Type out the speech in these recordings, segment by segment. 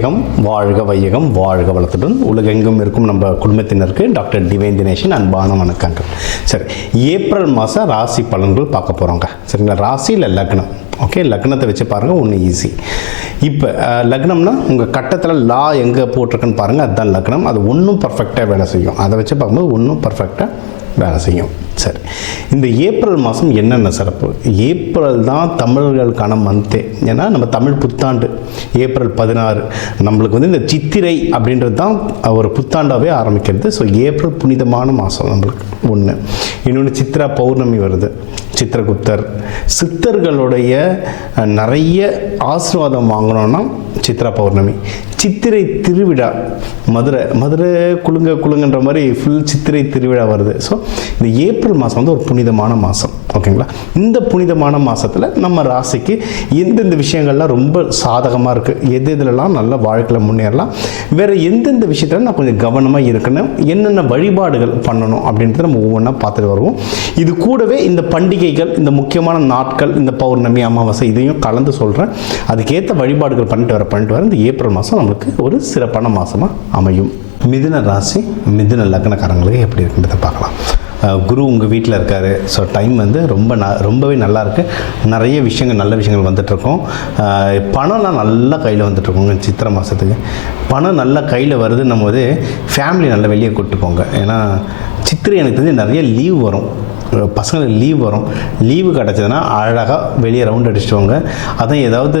வையகம் வாழ்க வையகம் வாழ்க வளத்துடன் உலகெங்கும் இருக்கும் நம்ம குடும்பத்தினருக்கு டாக்டர் டிவைன் தினேஷன் அன்பான வணக்கங்கள். சரி, ஏப்ரல் மாதம் ராசி பலன்கள் பார்க்க போகிறோங்க. சரிங்களா, ராசி இல்லை லக்னம். ஓகே, லக்னத்தை வச்சு பாருங்கள், ஒன்று ஈஸி. இப்போ லக்னம்னா உங்கள் கட்டத்தில் லா எங்கே போட்டிருக்குன்னு பாருங்கள், அதுதான் லக்னம். அது ஒன்றும் பர்ஃபெக்டாக வேலை செய்யும். அதை வச்சு பார்க்கும்போது ஒன்றும் பர்ஃபெக்டாக வேலை செய்யும். சரி, இந்த ஏப்ரல் மாதம் என்னென்ன சிறப்பு? ஏப்ரல் தான் தமிழர்களுக்கான மந்த்தே. ஏன்னா நம்ம தமிழ் புத்தாண்டு ஏப்ரல் 16. நம்மளுக்கு வந்து இந்த சித்திரை அப்படின்றது தான் ஒரு புத்தாண்டாகவே ஆரம்பிக்கிறது. ஸோ ஏப்ரல் புனிதமான மாதம் நம்மளுக்கு ஒன்று. இன்னொன்று சித்ரா பௌர்ணமி வருது, சித்திரகுப்தர். சித்தர்களுடைய நிறைய ஆசீர்வாதம் வாங்கணும்னா சித்ரா பௌர்ணமி. சித்திரை திருவிழா, மதுரை குலுங்கன்ற மாதிரி ஃபுல் சித்திரை திருவிழா வருது. ஸோ இந்த ஏப்ரல் மாதம் வந்து ஒரு புனிதமான மாதம். ஓகேங்களா, இந்த புனிதமான மாதத்தில் நம்ம ராசிக்கு எந்தெந்த விஷயங்கள்லாம் ரொம்ப சாதகமாக இருக்குது, எதுலலாம் நல்ல வாழ்க்கையில் முன்னேறலாம், வேறு எந்தெந்த விஷயத்தில் நான் கொஞ்சம் கவனமாக இருக்கணும், என்னென்ன வழிபாடுகள் பண்ணணும் அப்படின்றத நம்ம ஒவ்வொன்றா பார்த்துட்டு வருவோம். இது கூடவே இந்த பண்டிகைகள், இந்த முக்கியமான நாட்கள், இந்த பௌர்ணமி, அமாவாசை இதையும் கலந்து சொல்கிறேன். அதுக்கேற்ற வழிபாடுகள் பண்ணிட்டு வர இந்த ஏப்ரல் மாதம் நம்மளுக்கு ஒரு சிறப்பான மாதமாக அமையும். மிதுன ராசி மிதுன லக்னக்காரங்களுக்கு எப்படி இருக்குன்றதை பார்க்கலாம். குரு உங்கள் வீட்டில் இருக்கார். ஸோ டைம் வந்து ரொம்பவே நல்லாயிருக்கு. நிறைய விஷயங்கள், நல்ல விஷயங்கள் வந்துட்டுருக்கோம். பணம்லாம் நல்லா கையில் வந்துட்டுருக்கோங்க. சித்திரை மாதத்துக்கு பணம் நல்லா கையில் வருதுன்னும் போது ஃபேமிலி நல்லா வெளியே கூப்பிட்டு போங்க. ஏன்னா சித்திரை எனக்கு தெரிஞ்சு நிறைய லீவ் வரும், பசங்களுக்கு லீவ் வரும். லீவு கிடச்சதுன்னா அழகாக வெளியே ரவுண்ட் அடிச்சுட்டுவாங்க. அதுவும் ஏதாவது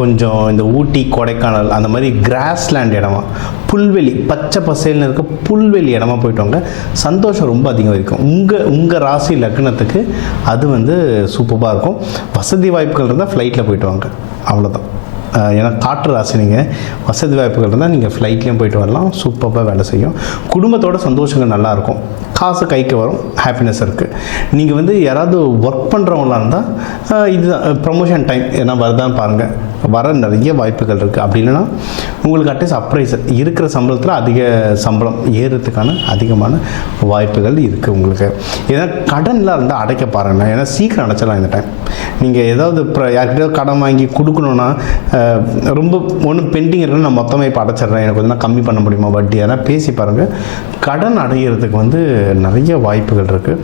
கொஞ்சம் இந்த ஊட்டி, கொடைக்கானல் அந்த மாதிரி கிராஸ்லேண்ட் இடமா, புல்வெளி, பச்சை பசேல்னு இருக்க புல்வெளி இடமா போயிட்டு வாங்க. சந்தோஷம் ரொம்ப அதிகம் இருக்கும். உங்கள் ராசி லக்னத்துக்கு அது வந்து சூப்பராக இருக்கும். வசதி வாய்ப்புகள் இருந்தால் ஃப்ளைட்டில் போயிட்டு வாங்க, அவ்வளோதான். ஏன்னா காற்று ராசி, நீங்கள் வசதி வாய்ப்புகள் இருந்தால் நீங்கள் ஃப்ளைட்லேயும் போயிட்டு வரலாம். சூப்பராக வேலை செய்யும். குடும்பத்தோட சந்தோஷங்கள் நல்லாயிருக்கும். காசு கைக்கு வரும், ஹாப்பினஸ் இருக்குது. நீங்கள் வந்து யாராவது ஒர்க் பண்ணுறவங்களாக இருந்தால் இதுதான் ப்ரமோஷன் டைம். ஏன்னா வருதான்னு பாருங்கள், வர நிறைய வாய்ப்புகள் இருக்குது. அப்படி இல்லைன்னா உங்களுக்கு அட்லீஸ்ட் அப்ரைசர் இருக்கிற சம்பளத்தில் அதிக சம்பளம் ஏறுறதுக்கான அதிகமான வாய்ப்புகள் இருக்குது உங்களுக்கு. ஏன்னா கடன்லாம் இருந்தால் அடைக்க பாருங்கள். ஏன்னா சீக்கிரம் அடைச்சிடலாம் இந்த டைம். நீங்கள் ஏதாவது யார்கிட்ட கடன் வாங்கி கொடுக்கணுன்னா ரொம்ப ஒன்றும் பெண்டிங் இருக்குன்னு நான் மொத்தமாக இப்போ அடைச்சிட்றேன், எனக்கு வந்து நான் கம்மி பண்ண முடியுமா வட்டி, அதெல்லாம் பேசி பாருங்கள். கடன் அடைகிறதுக்கு வந்து நிறைய வாய்ப்புகள் இருக்குது.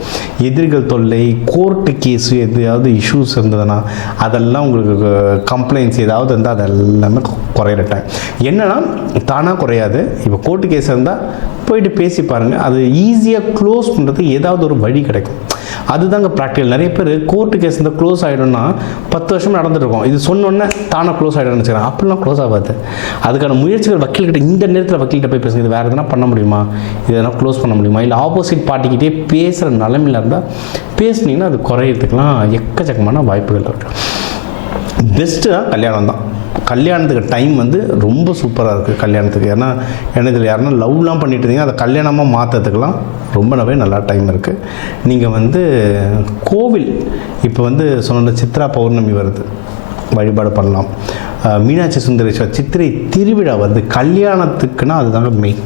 எதிரிகள் தொல்லை, கோர்ட்டு கேஸு, எதாவது இஷ்யூஸ் இருந்ததுன்னா அதெல்லாம் உங்களுக்கு கம்ப்ளைண்ட்ஸ் ஏதாவது இருந்தால் அது எல்லாமே குறையிற டைம். என்னன்னா தானாக குறையாது. இப்போ கோர்ட்டு கேஸ் இருந்தால் போயிட்டு பேசி பாருங்கள். அது ஈஸியாக க்ளோஸ் பண்ணுறதுக்கு ஏதாவது ஒரு வழி கிடைக்கும். அதுதாங்க ப்ராக்டிக்கல். நிறைய பேர் கோர்ட்டு கேஸ் இருந்தால் க்ளோஸ் ஆகிடும்னா 10 வருஷம் நடந்துருக்கும், இது சொன்னோன்னே தானாக க்ளோஸ் ஆகிடும்னு வச்சுக்கிறேன். அப்படிலாம் க்ளோஸ் ஆகாது. அதுக்கான முயற்சிகள் வக்கீல்கிட்ட, இந்த நேரத்தில் வக்கீல்கிட்ட போய் பேசுங்க, இது வேறு எதனா பண்ண முடியுமா, இது எதனா க்ளோஸ் பண்ண முடியுமா, இல்லை ஆப்போசிட் பார்ட்டிக்கிட்டே பேசுகிற நிலைமையில் இருந்தால் பேசுனீங்கன்னா அது குறையிறதுக்கெலாம் எக்கச்சக்கமான வாய்ப்புகள் இருக்குது. பெஸ்ட்டு தான் கல்யாணம் தான். கல்யாணத்துக்கு டைம் வந்து ரொம்ப சூப்பராக இருக்குது கல்யாணத்துக்கு. ஏன்னா இதில் யாருன்னா லவ்லாம் பண்ணிட்டு இருந்தீங்க, அதை கல்யாணமாக மாற்றுறதுக்கெலாம் ரொம்ப நல்லா டைம் இருக்குது. நீங்கள் வந்து கோவில் இப்போ வந்து சொன்ன சித்ரா பௌர்ணமி வருது, வழிபாடு பண்ணலாம். மீனாட்சி சுந்தரேஸ்வர் சித்திரை திருவிழா வருது. கல்யாணத்துக்குன்னா அதுதான் மெயின்.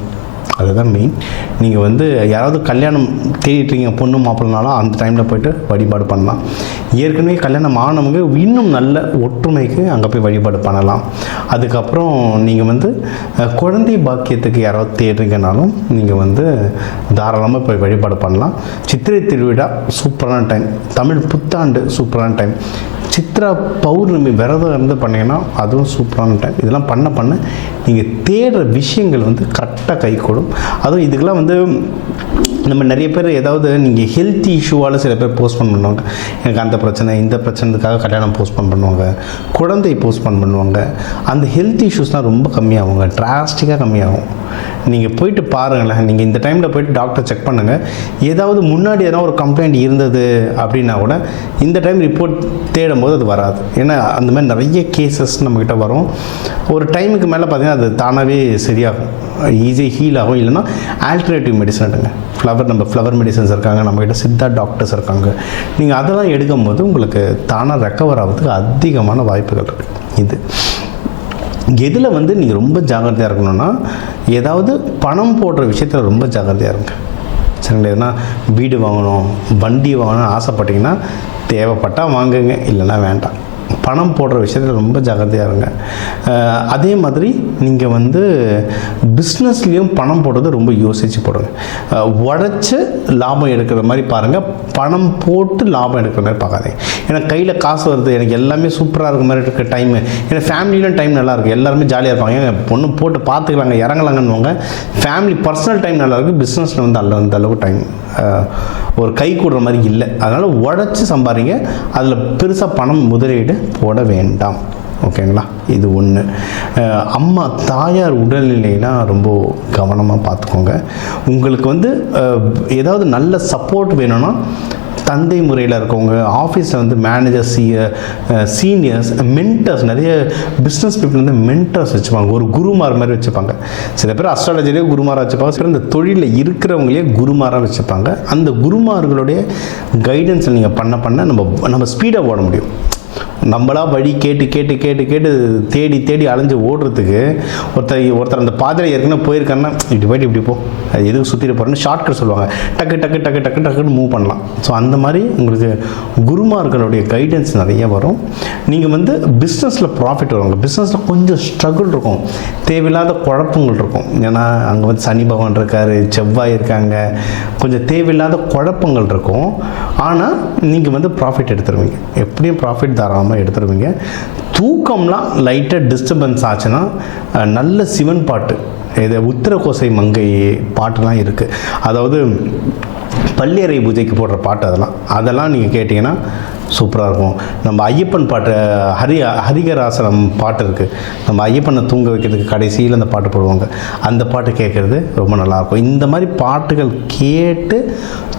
நீங்கள் வந்து யாராவது கல்யாணம் தேடிட்டுருக்கீங்க, பொண்ணு மாப்பிள்ளனாலும் அந்த டைமில் போய்ட்டு வழிபாடு பண்ணலாம். ஏற்கனவே கல்யாணம் ஆனவங்க இன்னும் நல்ல ஒற்றுமைக்கு அங்கே போய் வழிபாடு பண்ணலாம். அதுக்கப்புறம் நீங்கள் வந்து குழந்தை பாக்கியத்துக்கு யாராவது தேடுறீங்கனாலும் நீங்கள் வந்து தாராளமாக போய் வழிபாடு பண்ணலாம். சித்திரை திருவிழா சூப்பரான டைம். தமிழ் புத்தாண்டு சூப்பரான டைம். சித்ரா பௌர்ணமி விரதம் இருந்து பண்ணிங்கன்னா அதுவும் சூப்பரான டைம். இதெல்லாம் பண்ண நீங்கள் தேடுற விஷயங்கள் வந்து கரெக்டாக கைகூடும். அதுவும் இதுக்கெல்லாம் வந்து நம்ம நிறைய பேர் ஏதாவது நீங்கள் ஹெல்த் இஷ்யூவால் சில பேர் போஸ்ட்போன் பண்ணுவாங்க. எனக்கு அந்த பிரச்சனை, இந்த பிரச்சனைக்காக கல்யாணம் போஸ்ட்போன் பண்ணுவாங்க, குழந்தை போஸ்ட்போன் பண்ணுவாங்க. அந்த ஹெல்த் இஷ்யூஸ்லாம் ரொம்ப கம்மியாகுங்க, டிராஸ்டிக்காக கம்மியாகும். நீங்கள் போயிட்டு பாருங்களேன். நீங்கள் இந்த டைமில் போய்ட்டு டாக்டர் செக் பண்ணுங்கள். ஏதாவது முன்னாடி எதனா ஒரு கம்ப்ளைண்ட் இருந்தது அப்படின்னா கூட இந்த டைம் ரிப்போர்ட் தேடும் போது அது வராது. ஏன்னா அந்த மாதிரி நிறைய கேசஸ் நம்மக்கிட்ட வரும். ஒரு டைமுக்கு மேலே பார்த்தீங்கன்னா அது தானாகவே சரியாகும், ஈஸியாக ஹீல் ஆகும். இல்லைன்னா ஆல்டர்னேட்டிவ் மெடிசன் எடுங்க. ஃப்ளவர் மெடிசன்ஸ் இருக்காங்க, நம்மக்கிட்ட சித்தா டாக்டர்ஸ் இருக்காங்க. நீங்கள் அதெல்லாம் எடுக்கும் போது உங்களுக்கு தானாக ரெக்கவர் ஆகிறதுக்கு அதிகமான வாய்ப்புகள் இருக்குது. இது எதில் வந்து நீங்கள் ரொம்ப ஜாக்கிரதையாக இருக்கணும்னா, ஏதாவது பணம் போடுற விஷயத்தில் ரொம்ப ஜாக்கிரதையாக இருங்க. சரிங்களா? ஏன்னா வீடு வாங்கணும், வண்டி வாங்கணும்னு ஆசைப்பட்டீங்கன்னா தேவைப்பட்டால் வாங்குங்க, இல்லைன்னா வேண்டாம். பணம் போடுற விஷயத்தில் ரொம்ப ஜாக்கிரதையாக இருங்க. அதே மாதிரி நீங்கள் வந்து பிஸ்னஸ்லேயும் பணம் போடுறது ரொம்ப யோசித்து போடுங்க. உழைச்சி லாபம் எடுக்கிற மாதிரி பாருங்கள், பணம் போட்டு லாபம் எடுக்கிற மாதிரி பார்க்காதீங்க. ஏன்னா கையில் காசு வருது, எனக்கு எல்லாமே சூப்பராக இருக்க மாதிரி இருக்க டைமு, ஏன்னா ஃபேமிலியிலும் டைம் நல்லாயிருக்கு, எல்லாருமே ஜாலியாக இருப்பாங்க, பொண்ணு போட்டு பார்த்துக்கலாங்க இறங்கலாங்கன்னுவாங்க. ஃபேமிலி பர்சனல் டைம் நல்லாயிருக்கு, பிஸ்னஸில் வந்து அந்த அளவுக்கு டைம் ஒரு கை கூடுற மாதிரி இல்லை. அதனால் உழைச்சி சம்பாதிங்க, அதில் பெருசாக பணம் முதலீடு போட வேண்டாம். ஓகேங்களா? இது ஒன்று. அம்மா தாயார் உடல்நிலைலாம் ரொம்ப கவனமாக பார்த்துக்கோங்க. உங்களுக்கு வந்து ஏதாவது நல்ல சப்போர்ட் வேணும்னா தந்தை முறையில் இருக்கவங்க, ஆஃபீஸில் வந்து மேனேஜர், சீனியர்ஸ், மென்டர்ஸ், நிறைய பிஸ்னஸ் பீப்புள் வந்து மென்டர்ஸ் வச்சுப்பாங்க, ஒரு குருமார் மாதிரி வச்சுப்பாங்க. சில பேர் அஸ்ட்ராலஜிலேயே குருமாராக வச்சுப்பாங்க, சில இந்த தொழிலில் இருக்கிறவங்களே குருமாராக வச்சுப்பாங்க. அந்த குருமார்களுடைய கைடன்ஸில் நீங்கள் பண்ண நம்ம ஸ்பீடாக ஓட முடியும். நம்மளா வழி கேட்டு கேட்டு கேட்டு கேட்டு தேடி தேடி அலைஞ்சு ஓடுறதுக்கு ஒருத்தர் அந்த பாதையில் ஏற்கனவே போயிருக்காருன்னா இப்படி போய்ட்டு இப்படி போ, அது எதுக்கு சுற்றிட்டு போகிறேன்னு ஷார்ட்கட் சொல்லுவாங்க, டக்கு டக்கு டக்கு டக்கு டக்குன்னு மூவ் பண்ணலாம். ஸோ அந்த மாதிரி உங்களுக்கு குருமார்களுடைய கைடன்ஸ் நிறைய வரும். நீங்கள் வந்து பிஸ்னஸில் ப்ராஃபிட் வருவாங்க. பிஸ்னஸில் கொஞ்சம் ஸ்ட்ரகிள் இருக்கும், தேவையில்லாத குழப்பங்கள் இருக்கும். ஏன்னா அங்கே வந்து சனி பகவான் இருக்கார், செவ்வாய் இருக்காங்க, கொஞ்சம் தேவையில்லாத குழப்பங்கள் இருக்கும். ஆனால் நீங்கள் வந்து ப்ராஃபிட் எடுத்துருவீங்க, எப்படியும் ப்ராஃபிட் தாராளமாக எடுத்துருவீங்க. தூக்கம்லாம் லைட்டாக டிஸ்டர்பன்ஸ் ஆச்சுன்னா நல்ல சிவன் பாட்டு, இது உத்திரகோசை மங்கை பாட்டுலாம் இருக்குது, அதாவது பள்ளியறை பூஜைக்கு போடுற பாட்டு, அதெல்லாம் நீங்கள் கேட்டிங்கன்னா சூப்பராக இருக்கும். நம்ம ஐயப்பன் பாட்டு, ஹரிகராசனம் பாட்டு இருக்குது, நம்ம ஐயப்பனை தூங்க வைக்கிறதுக்கு கடைசியில் அந்த பாட்டு போடுவாங்க, அந்த பாட்டு கேட்குறது ரொம்ப நல்லாயிருக்கும். இந்த மாதிரி பாட்டுகள் கேட்டு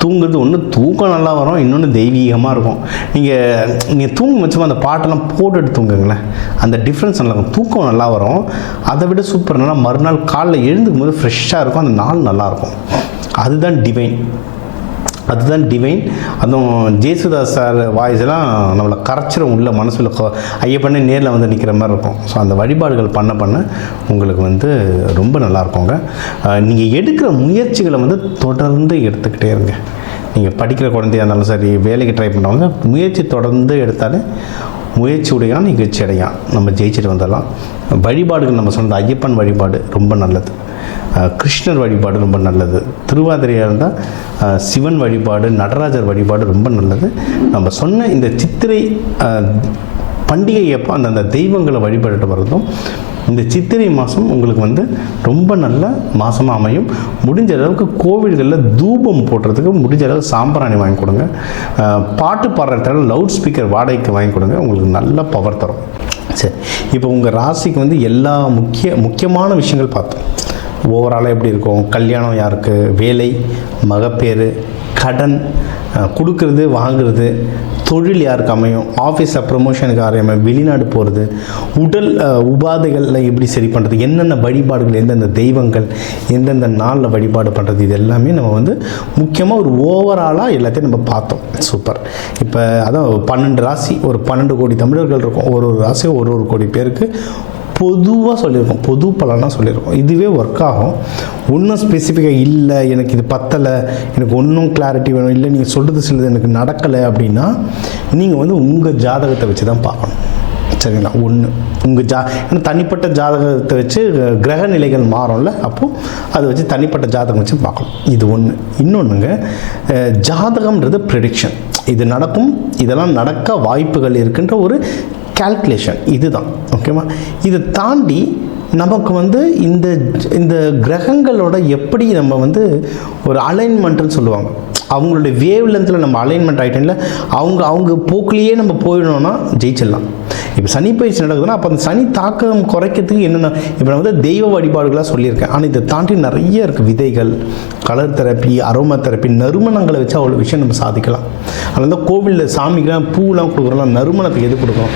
தூங்குறது ஒன்று தூக்கம் நல்லா வரும், இன்னொன்று தெய்வீகமாக இருக்கும். நீங்கள் தூங்க வச்சோம் அந்த பாட்டெல்லாம் போட்டுட்டு தூங்குங்களேன், அந்த டிஃப்ரென்ஸ் நல்லா இருக்கும், தூக்கம் நல்லா வரும். அதை விட சூப்பர் நல்லா மறுநாள் காலைல எழுந்துக்கும் போது ஃப்ரெஷ்ஷாக இருக்கும், அந்த நாள் நல்லாயிருக்கும். அதுதான் டிவைன். அதுவும் ஜேசுதாஸ் சார் வாய்ஸ் எல்லாம் நம்மளை கரைச்சிரும், உள்ள மனசில் ஐயப்பண்ணே நேரில் வந்து நிற்கிற மாதிரி இருக்கும். ஸோ அந்த வழிபாடுகள் பண்ண உங்களுக்கு வந்து ரொம்ப நல்லாயிருக்குங்க. நீங்கள் எடுக்கிற முயற்சிகளை வந்து தொடர்ந்து எடுத்துக்கிட்டே இருங்க. நீங்கள் படிக்கிற குழந்தையாக இருந்தாலும் சரி, வேலைக்கு ட்ரை பண்ணுறவங்க முயற்சி தொடர்ந்து எடுத்தாலே முயற்சி உடையான் நிகழ்ச்சி அடையான், நம்ம ஜெயிச்சுட்டு வந்துடலாம். வழிபாடுகள் நம்ம சொன்னது ஐயப்பன் வழிபாடு ரொம்ப நல்லது, கிருஷ்ணர் வழிபாடு ரொம்ப நல்லது, திருவாதிரையாக இருந்தால் சிவன் வழிபாடு, நடராஜர் வழிபாடு ரொம்ப நல்லது. நம்ம சொன்ன இந்த சித்திரை பண்டிகை எப்போ அந்தந்த தெய்வங்களை வழிபட்டு வர்றதும் இந்த சித்திரை மாதம் உங்களுக்கு வந்து ரொம்ப நல்ல மாதமாக அமையும். முடிஞ்ச அளவுக்கு கோவில்களில் தூபம் போடுறதுக்கு முடிஞ்ச அளவுக்கு சாம்பிராணி வாங்கி கொடுங்க. பாட்டு பாடுற இடத்துல லவுட் ஸ்பீக்கர் வாடகைக்கு வாங்கி கொடுங்க, உங்களுக்கு நல்ல பவர் தரும். சரி, இப்போ உங்கள் ராசிக்கு வந்து எல்லா முக்கியமான விஷயங்கள் பார்த்தோம். ஓவராலாக எப்படி இருக்கும், கல்யாணம் யாருக்கு, வேலை, மகப்பேறு, கடன் கொடுக்கறது வாங்குறது, தொழில் யாருக்கு அமையும், ஆஃபீஸில் ப்ரமோஷனுக்கு அமையும், வெளிநாடு போகிறது, உடல் உபாதைகளில் எப்படி சரி பண்ணுறது, என்னென்ன வழிபாடுகள், எந்தெந்த தெய்வங்கள் எந்தெந்த நாளில் வழிபாடு பண்ணுறது, இது எல்லாமே நம்ம வந்து முக்கியமாக ஒரு ஓவராலாக எல்லாத்தையும் நம்ம பார்த்தோம். சூப்பர். இப்போ அதான் 12 ராசி, ஒரு 12 கோடி தமிழர்கள் இருக்கும், ஒரு ராசியும் ஒரு கோடி பேருக்கு பொதுவாக சொல்லியிருக்கோம், பொது பலனாக சொல்லியிருக்கோம். இதுவே ஒர்க் ஆகும். ஒன்றும் ஸ்பெசிஃபிக்காக இல்லை, எனக்கு இது பத்தலை, எனக்கு ஒன்றும் கிளாரிட்டி வேணும், இல்லை நீங்கள் சொல்கிறது சிலது எனக்கு நடக்கலை அப்படின்னா நீங்கள் வந்து உங்கள் ஜாதகத்தை வச்சு தான் பார்க்கணும். சரிங்களா? ஒன்று உங்கள் ஏன்னா தனிப்பட்ட ஜாதகத்தை வச்சு கிரக நிலைகள் மாறும்ல, அப்போது அதை வச்சு தனிப்பட்ட ஜாதகம் வச்சு பார்க்கணும். இது ஒன்று. இன்னொன்றுங்க, ஜாதகம்ன்றது ப்ரெடிக்ஷன், இது நடக்கும், இதெல்லாம் நடக்க வாய்ப்புகள் இருக்குன்ற ஒரு கால்குலேஷன், இதுதான். ஓகேவா? இதை தாண்டி நமக்கு வந்து இந்த கிரகங்களோட எப்படி நம்ம வந்து ஒரு அலைன்மெண்ட்டுன்னு சொல்லுவாங்க, அவங்களுடைய வேவ் லென்த்தில் நம்ம அலைன்மெண்ட் ஆகிட்டோம்ல, அவங்க போக்குலேயே நம்ம போயிடணும்னா ஜெயிச்சிடலாம். இப்போ சனி பயிற்சி நடக்குதுன்னா அப்போ அந்த சனி தாக்கம் குறைக்கிறதுக்கு என்னென்ன, இப்போ நான் வந்து தெய்வ வழிபாடுகளாக சொல்லியிருக்கேன். ஆனால் இதை தாண்டி நிறைய இருக்குது. விதைகள், கலர் தெரப்பி, அரோமா தெரப்பி, நறுமணங்களை வச்சு அவ்வளோ விஷயம் நம்ம சாதிக்கலாம். அதில் தான் கோவிலில் சாமிக்கெலாம் பூலாம் கொடுக்குறோம், நறுமணத்துக்கு எது கொடுக்குறோம்,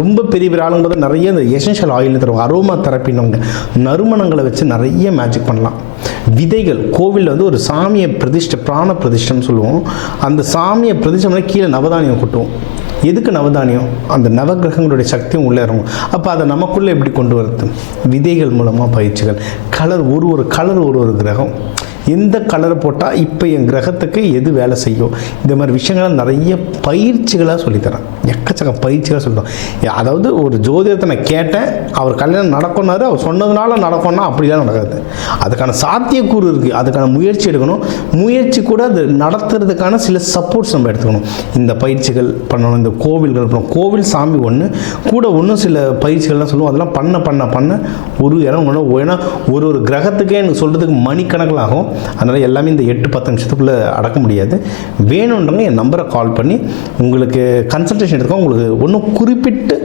ரொம்ப பெரிய ஆளுங்க பார்த்தா நிறைய இந்த எசென்ஷியல் ஆயில் தருவாங்க, அரோமா தெரப்பின்னு நறுமணங்களை வச்சு நிறைய மேஜிக் பண்ணலாம். விதைகள், கோவிலில் வந்து ஒரு சாமியை பிரதிஷ்டை, பிராண பிரதிஷ்டைன்னு சொல்லுவோம், அந்த சாமியை பிரதிஷ்டை கீழே நவதானியம் கொட்டுவோம். எதுக்கு நவதானியம்? அந்த நவகிரகங்களுடைய சக்தியும் உள்ளே இறங்கும். அப்போ அதை நமக்குள்ளே எப்படி கொண்டு வரது? விதைகள் மூலமாக பயிற்சிகள், கலர், ஒரு கலர் ஒரு கிரகம். எந்த கலர் போட்டால் இப்போ என் கிரகத்துக்கு எது வேலை செய்யும், இந்த மாதிரி விஷயங்களை நிறைய பயிற்சிகளாக சொல்லித்தரேன். எக்கச்சக்க பயிற்சிகளாக சொல்லிட்டோம். அதாவது ஒரு ஜோதிடத்தை நான் கேட்டேன், அவர் கல்யாணம் நடக்கும்னாரு, அவர் சொன்னதுனால நடக்கும்னா அப்படிலாம் நடக்காது. அதுக்கான சாத்தியக்கூறு இருக்குது, அதுக்கான முயற்சி எடுக்கணும். முயற்சி கூட அது நடத்துறதுக்கான சில சப்போர்ட்ஸ் நம்ம எடுத்துக்கணும். இந்த பயிற்சிகள் பண்ணணும், இந்த கோவில்கள் பண்ணணும். கோவில் சாமி ஒன்று கூட இன்னும் சில பயிற்சிகள்லாம் சொல்லுவோம். அதெல்லாம் பண்ண பண்ண பண்ண ஒரு இடம் ஏன்னா ஒரு கிரகத்துக்கே எனக்கு சொல்கிறதுக்கு மணிக்கணக்கில் ஆகும். அதனால் எல்லாமே இந்த 8-10 நிமிஷத்துக்குள்ளே அடக்க முடியாது. வேணுன்றவங்க என் நம்பரை கால் பண்ணி உங்களுக்கு கன்சல்டேஷன் எடுத்துக்கோ. உங்களுக்கு ஒன்றும் குறிப்பிட்டு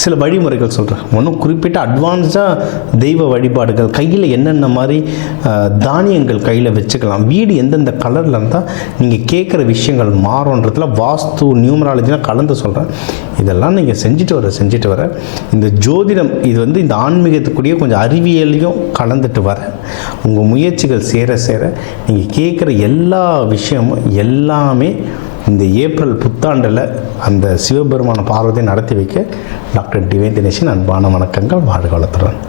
சில வழிமுறைகள் சொல்கிறேன். ஒன்றும் குறிப்பிட்ட அட்வான்ஸாக தெய்வ வழிபாடுகள், கையில் என்னென்ன மாதிரி தானியங்கள் கையில் வச்சுக்கலாம், வீடு எந்தெந்த கலரில் இருந்தால் நீங்கள் கேட்குற விஷயங்கள் மாறுன்றதுல வாஸ்து நியூமராலஜிலாம் கலந்து சொல்கிறேன். இதெல்லாம் நீங்கள் செஞ்சுட்டு வர இந்த ஜோதிடம் இது வந்து இந்த ஆன்மீகத்துக்குரிய கொஞ்சம் அறிவியலையும் கலந்துட்டு வர உங்கள் முயற்சிகள் சேர சேர நீங்கள் கேட்குற எல்லா விஷயமும் எல்லாமே இந்த ஏப்ரல் புத்தாண்டில் அந்த சிவபெருமான பார்வதியை நடத்தி வைக்க டாக்டர் டிவைன் தினேஷன் அன்பான வணக்கங்கள். வாழ்க வளத்துடன்.